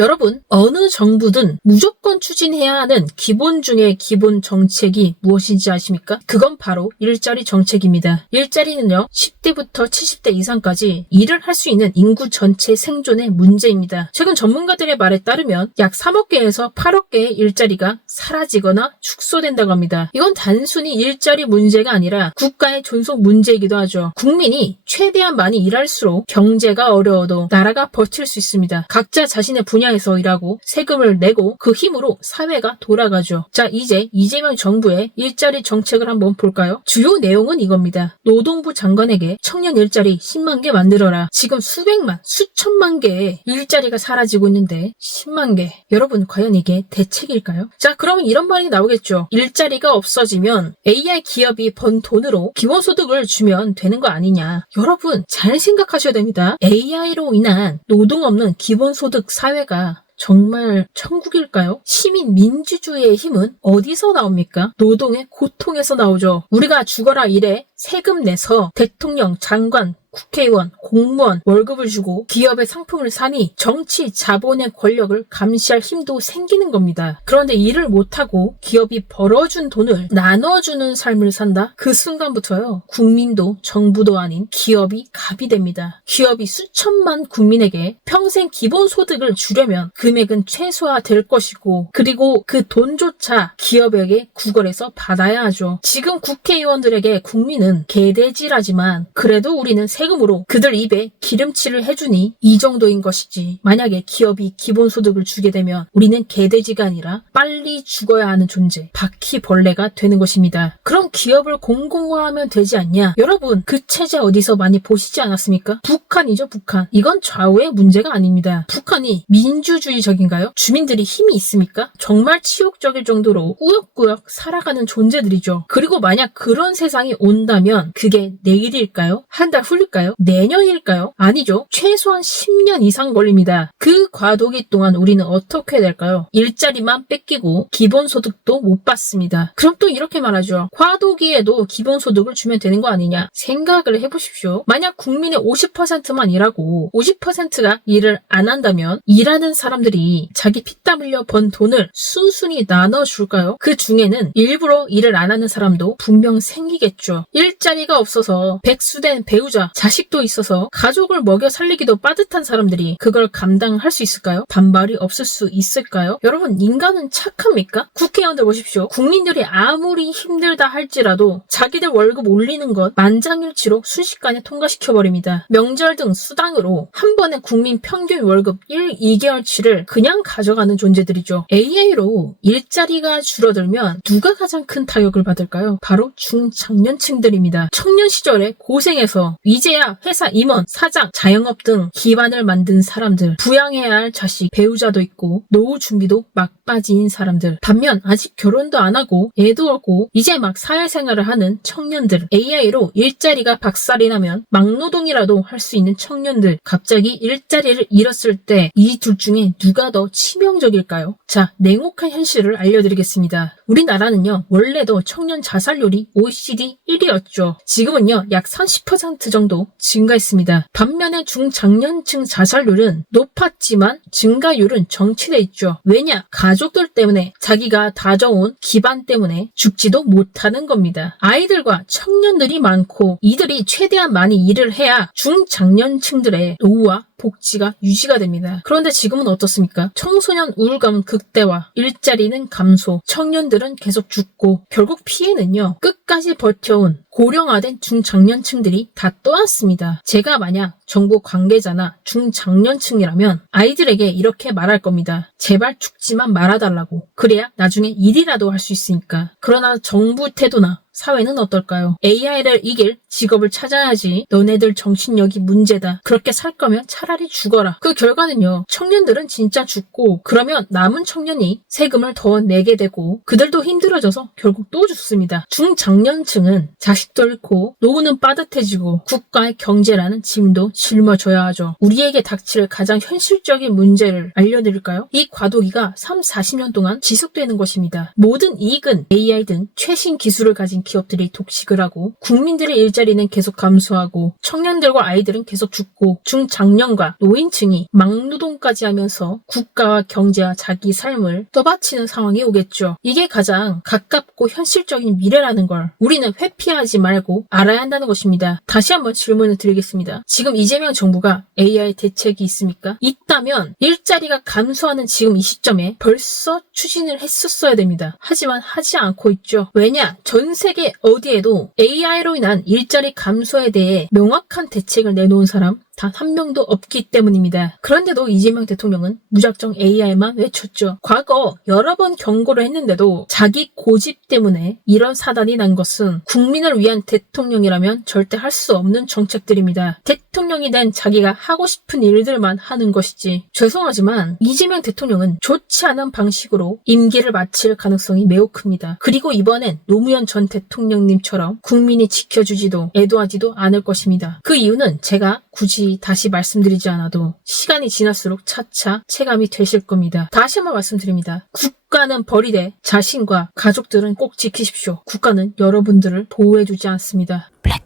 여러분, 어느 정부든 무조건 추진해야 하는 기본 중의 기본 정책이 무엇인지 아십니까? 그건 바로 일자리 정책입니다. 일자리는요, 10대부터 70대 이상까지 일을 할 수 있는 인구 전체 생존의 문제입니다. 최근 전문가들의 말에 따르면 약 3억 개에서 8억 개의 일자리가 사라지거나 축소된다고 합니다. 이건 단순히 일자리 문제가 아니라 국가의 존속 문제이기도 하죠. 국민이 최대한 많이 일할수록 경제가 어려워도 나라가 버틸 수 있습니다. 각자 자신의 분야 에서 일하고 세금을 내고 그 힘으로 사회가 돌아가죠. 자, 이제 이재명 정부의 일자리 정책을 한번 볼까요? 주요 내용은 이겁니다. 노동부 장관에게 청년 일자리 10만 개 만들어라. 지금 수백만, 수천만 개의 일자리가 사라지고 있는데 10만 개. 여러분, 과연 이게 대책일까요? 자, 그러면 이런 말이 나오겠죠. 일자리가 없어지면 AI 기업이 번 돈으로 기본소득을 주면 되는 거 아니냐. 여러분, 잘 생각하셔야 됩니다. AI로 인한 노동 없는 기본소득 사회가 yeah. 정말 천국일까요? 시민 민주주의의 힘은 어디서 나옵니까? 노동의 고통에서 나오죠. 우리가 죽어라 일해 세금 내서 대통령, 장관, 국회의원, 공무원 월급을 주고 기업의 상품을 사니 정치, 자본의 권력을 감시할 힘도 생기는 겁니다. 그런데 일을 못하고 기업이 벌어준 돈을 나눠주는 삶을 산다? 그 순간부터요, 국민도 정부도 아닌 기업이 갑이 됩니다. 기업이 수천만 국민에게 평생 기본소득을 주려면 금액은 최소화될 것이고, 그리고 그 돈조차 기업에게 구걸해서 받아야 하죠. 지금 국회의원들에게 국민은 개돼지라지만, 그래도 우리는 세금으로 그들 입에 기름칠을 해주니 이 정도인 것이지. 만약에 기업이 기본소득을 주게 되면 우리는 개돼지가 아니라 빨리 죽어야 하는 존재, 바퀴벌레가 되는 것입니다. 그럼 기업을 공공화하면 되지 않냐? 여러분, 그 체제 어디서 많이 보시지 않았습니까? 북한이죠, 북한. 이건 좌우의 문제가 아닙니다. 북한이 민주주의 적인가요? 주민들이 힘이 있습니까? 정말 치욕적일 정도로 꾸역꾸역 살아가는 존재들이죠. 그리고 만약 그런 세상이 온다면 그게 내일일까요? 한 달 후일까요? 내년일까요? 아니죠. 최소한 10년 이상 걸립니다. 그 과도기 동안 우리는 어떻게 될까요? 일자리만 뺏기고 기본소득도 못 받습니다. 그럼 또 이렇게 말하죠. 과도기에도 기본소득을 주면 되는 거 아니냐? 생각을 해보십시오. 만약 국민의 50%만 일하고 50%가 일을 안 한다면 일하는 사람들이 자기 피땀 흘려 번 돈을 순순히 나눠줄까요? 그 중에는 일부러 일을 안 하는 사람도 분명 생기겠죠. 일자리가 없어서 백수된 배우자, 자식도 있어서 가족을 먹여 살리기도 빠듯한 사람들이 그걸 감당할 수 있을까요? 반발이 없을 수 있을까요? 여러분, 인간은 착합니까? 국회의원들 보십시오. 국민들이 아무리 힘들다 할지라도 자기들 월급 올리는 것 만장일치로 순식간에 통과시켜버립니다. 명절 등 수당으로 한 번에 국민 평균 월급 1, 2개월치를 그냥 가져가는 존재들이죠. AI로 일자리가 줄어들면 누가 가장 큰 타격을 받을까요? 바로 중장년층들입니다. 청년 시절에 고생해서 이제야 회사 임원, 사장, 자영업 등 기반을 만든 사람들, 부양해야 할 자식, 배우자도 있고 노후 준비도 막바지인 사람들. 반면 아직 결혼도 안 하고 애도 없고 이제 막 사회생활을 하는 청년들. AI로 일자리가 박살이 나면 막노동이라도 할 수 있는 청년들. 갑자기 일자리를 잃었을 때 이 둘 중에 누가 더 치명적일까요? 자, 냉혹한 현실을 알려드리겠습니다. 우리나라는요, 원래도 청년 자살률이 OECD 1위였죠. 지금은요, 약 30% 정도 증가했습니다. 반면에 중장년층 자살률은 높았지만 증가율은 정체돼 있죠. 왜냐? 가족들 때문에 자기가 다져온 기반 때문에 죽지도 못하는 겁니다. 아이들과 청년들이 많고 이들이 최대한 많이 일을 해야 중장년층들의 노후와 복지가 유지가 됩니다. 그런데 지금은 어떻습니까? 청소년 우울감은 극대화, 일자리는 감소, 청년들은 계속 죽고 결국 피해는요. 끝까지 버텨온 고령화된 중장년층들이 다 떠났습니다. 제가 만약 정부 관계자나 중장년층이라면 아이들에게 이렇게 말할 겁니다. 제발 죽지만 말아달라고. 그래야 나중에 일이라도 할 수 있으니까. 그러나 정부 태도나 사회는 어떨까요? AI를 이길 직업을 찾아야지. 너네들 정신력이 문제다. 그렇게 살 거면 차라리 죽어라. 그 결과는요. 청년들은 진짜 죽고 그러면 남은 청년이 세금을 더 내게 되고 그들도 힘들어져서 결국 또 죽습니다. 중장년층은 자식도 잃고 노후는 빠듯해지고 국가의 경제라는 짐도 짊어져야 하죠. 우리에게 닥칠 가장 현실적인 문제를 알려드릴까요? 이 과도기가 3, 40년 동안 지속되는 것입니다. 모든 이익은 AI 등 최신 기술을 가진 기업들이 독식을 하고 국민들의 일자리는 계속 감소하고 청년들과 아이들은 계속 죽고 중장년과 노인층이 막노동까지 하면서 국가와 경제와 자기 삶을 떠받치는 상황이 오겠죠. 이게 가장 가깝고 현실적인 미래라는 걸 우리는 회피하지 말고 알아야 한다는 것입니다. 다시 한번 질문을 드리겠습니다. 지금 이재명 정부가 AI 대책이 있습니까? 있다면 일자리가 감소하는 지금 이 시점에 벌써 추진을 했었어야 됩니다. 하지만 하지 않고 있죠. 왜냐? 전세 계 어디에도 AI로 인한 일자리 감소에 대해 명확한 대책을 내놓은 사람 단 한 명도 없기 때문입니다. 그런데도 이재명 대통령은 무작정 AI만 외쳤죠. 과거 여러 번 경고를 했는데도 자기 고집 때문에 이런 사단이 난 것은 국민을 위한 대통령이라면 절대 할 수 없는 정책들입니다. 대통령이 된 자기가 하고 싶은 일들만 하는 것이지. 죄송하지만 이재명 대통령은 좋지 않은 방식으로 임기를 마칠 가능성이 매우 큽니다. 그리고 이번엔 노무현 전 대통령님처럼 국민이 지켜주지도 애도하지도 않을 것입니다. 그 이유는 제가 굳이 다시 말씀드리지 않아도 시간이 지날수록 차차 체감이 되실 겁니다. 다시 한번 말씀드립니다. 국가는 버리되 자신과 가족들은 꼭 지키십시오. 국가는 여러분들을 보호해주지 않습니다. 블랙